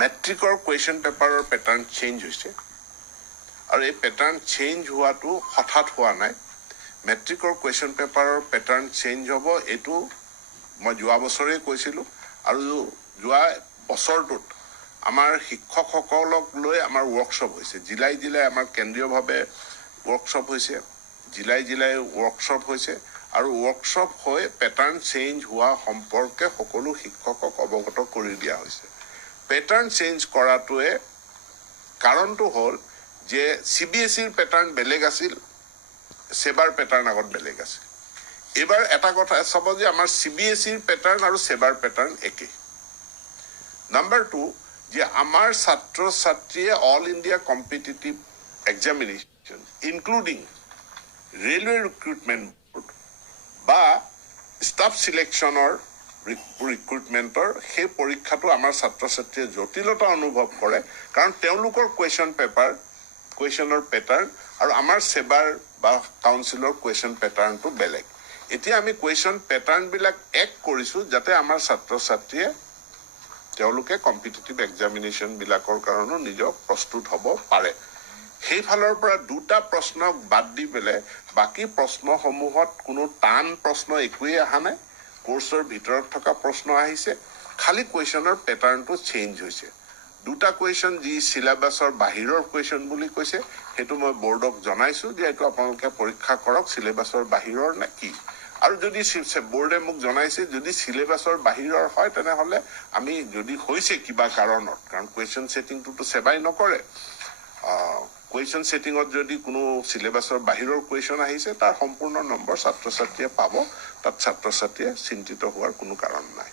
মেট্ৰিকৰ কুৱেশ্যন পেপাৰৰ pattern change হৈছে আৰু এই পেটাৰ্ণ চেঞ্জ হোৱাটো হঠাৎ হোৱা নাই মেট্ৰিকৰ কুৱেশ্যন পেপাৰৰ পেটাৰ্ণ চেঞ্জ হ'ব এইটো মই যোৱা বছৰেই কৈছিলোঁ আৰু যোৱা বছৰটোত আমাৰ শিক্ষকসকলক লৈ আমাৰ ৱৰ্কশ্বপ হৈছে জিলাই জিলাই আমাৰ কেন্দ্ৰীয়ভাৱে ৱৰ্কশ্বপ হৈছে জিলাই জিলাই ৱৰ্কশ্বপ হৈছে আৰু ৱৰ্কশ্বপ হৈ পেটাৰ্ণ চেঞ্জ হোৱা সম্পৰ্কে সকলো শিক্ষকক অৱগত কৰি দিয়া হৈছে পেটাৰ্ণ চেঞ্জ কৰাটোৱে কাৰণটো হ'ল যে CBSEৰ পেটাৰ্ণ বেলেগ আছিল সেবাৰ পেটাৰ্ণ আগত বেলেগ আছিল এবাৰ এটা কথা চাব যে আমাৰ CBSEৰ পেটাৰ্ণ আৰু সেবাৰ পেটাৰ্ণ একেই নাম্বাৰ 2 যে আমাৰ ছাত্ৰ ছাত্ৰীয়ে all India competitive examination including railway recruitment বা ষ্টাফ সিলেকশ্যনৰ ৰিক্ৰুটমেণ্টৰ সেই পৰীক্ষাটো আমাৰ ছাত্ৰ ছাত্ৰীয়ে জটিলতা অনুভৱ কৰে কাৰণ তেওঁলোকৰ কুৱেশ্যনৰ পেটাৰ্ণ আৰু আমাৰ সেবাৰ বা কাউন্সিলৰ কুৱেশ্যন পেটাৰ্ণটো বেলেগ এতিয়া আমি কুৱেশ্যন পেটাৰ্ণবিলাক এক কৰিছোঁ যাতে আমাৰ ছাত্ৰ ছাত্ৰীয়ে তেওঁলোকে কম্পিটিটিভ এক্সামিনেশ্যনবিলাকৰ কাৰণেও নিজক প্ৰস্তুত হ'ব পাৰে সেইফালৰ পৰা দুটা প্ৰশ্নক বাদ দি পেলাই বাকী প্ৰশ্নসমূহত কোনো টান প্ৰশ্ন একোৱেই অহা নাই কোৰ্চৰ ভিতৰত থকা প্ৰশ্ন আহিছে খালি কুৱেশ্যনৰ পেটাৰ্ণটো চেঞ্জ হৈছে দুটা কুৱেশ্যন যি সিলেবাছৰ বাহিৰৰ কুৱেশ্যন বুলি কৈছে সেইটো মই বৰ্ডক জনাইছোঁ যে এইটো আপোনালোকে পৰীক্ষা কৰক সিলেবাছৰ বাহিৰৰ নে কি আৰু যদি বৰ্ডে মোক জনাইছে যদি সিলেবাছৰ বাহিৰৰ হয় তেনেহ'লে আমি যদি হৈছে কিবা কাৰণত কাৰণ কুৱেশ্যন ছেটিংটোতো সেবাই নকৰে কুৱেশ্যন ছেটিঙত যদি কোনো সিলেবাছৰ বাহিৰৰ কুৱেশ্যন আহিছে তাৰ সম্পূৰ্ণ নম্বৰ ছাত্ৰ ছাত্ৰীয়ে পাব তাত ছাত্ৰ ছাত্ৰীয়ে চিন্তিত হোৱাৰ কোনো কাৰণ নাই